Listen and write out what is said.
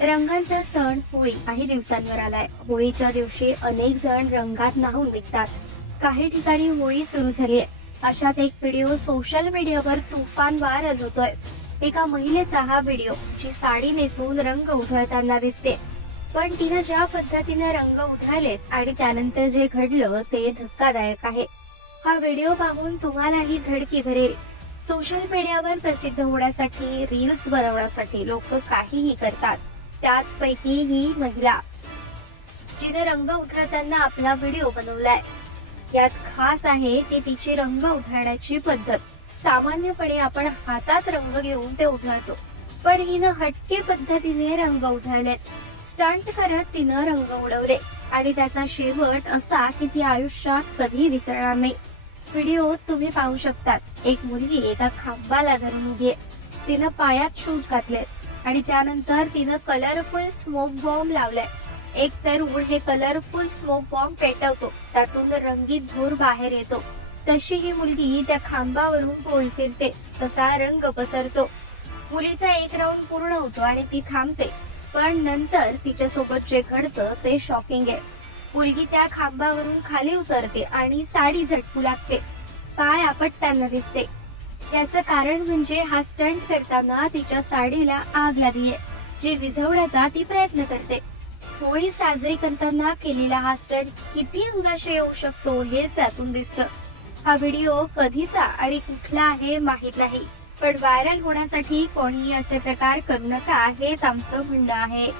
रंगांचा सण होळी काही दिवसांवर आलाय. होळीच्या दिवशी अनेक जण रंगात न्हावून निघतात. काही ठिकाणी होळी सुरू झाली आहे अशात एक व्हिडिओ सोशल मीडियावर तुफान व्हायरल होतोय एका महिलेचा हा व्हिडिओ जी साडी नेसून रंग उधळताना दिसते. पण तिनं ज्या पद्धतीने रंग उधळलेत आणि त्यानंतर जे घडलं ते धक्कादायक आहे. हा व्हिडिओ पाहून तुम्हालाही धडकी भरेल. सोशल मीडियावर प्रसिद्ध होण्यासाठी रील्स बनवण्यासाठी लोक काहीही करतात. त्याचपैकी ही महिला जिने रंग उतरताना आपला व्हिडिओ बनवलाय. यात खास आहे ती तिची रंग उधळण्याची पद्धत. सामान्यपणे आपण हातात रंग घेऊन ते उधळतो पण हिनं हटके पद्धतीने रंग उधळलेत स्टंट करत तिनं रंग उडवले आणि त्याचा शेवट असा की ती आयुष्यात कधी विसरणार नाही. व्हिडिओ तुम्ही पाहू शकतात. एक मुलगी एका खांबाला धरून उभी तिनं पायात शूज घातलेत. आणि त्यानंतर तिनं कलरफुल स्मोक बॉम्ब लावलाय. एक तरुण हे कलरफुल स्मोक बॉम्ब पेटवतो. त्यातून रंगीत धूर बाहेर येतो. तशी ही मुलगी त्या खांबावरून पोळी फिरते तसा रंग पसरतो. मुलीचा एक राऊंड पूर्ण होतो आणि ती थांबते. पण नंतर तिच्या सोबत जे घडतं ते शॉकिंग आहे. मुलगी त्या खांबावरून खाली उतरते आणि साडी झटकू लागते. पाय आपटताना दिसते. याचं कारण म्हणजे हा स्टंट करताना तिच्या साडीला आग लागली जी विझवण्याचा ती प्रयत्न करते. होळी साजरी करताना केलेला हा स्टंट किती अंगाशी येऊ शकतो हेच यातून दिसतं. हा व्हिडिओ कधीचा आणि कुठला आहे माहीत नाही पण व्हायरल होण्यासाठी कोणीही असे प्रकार करू नका हेच आमचं म्हणणं आहे.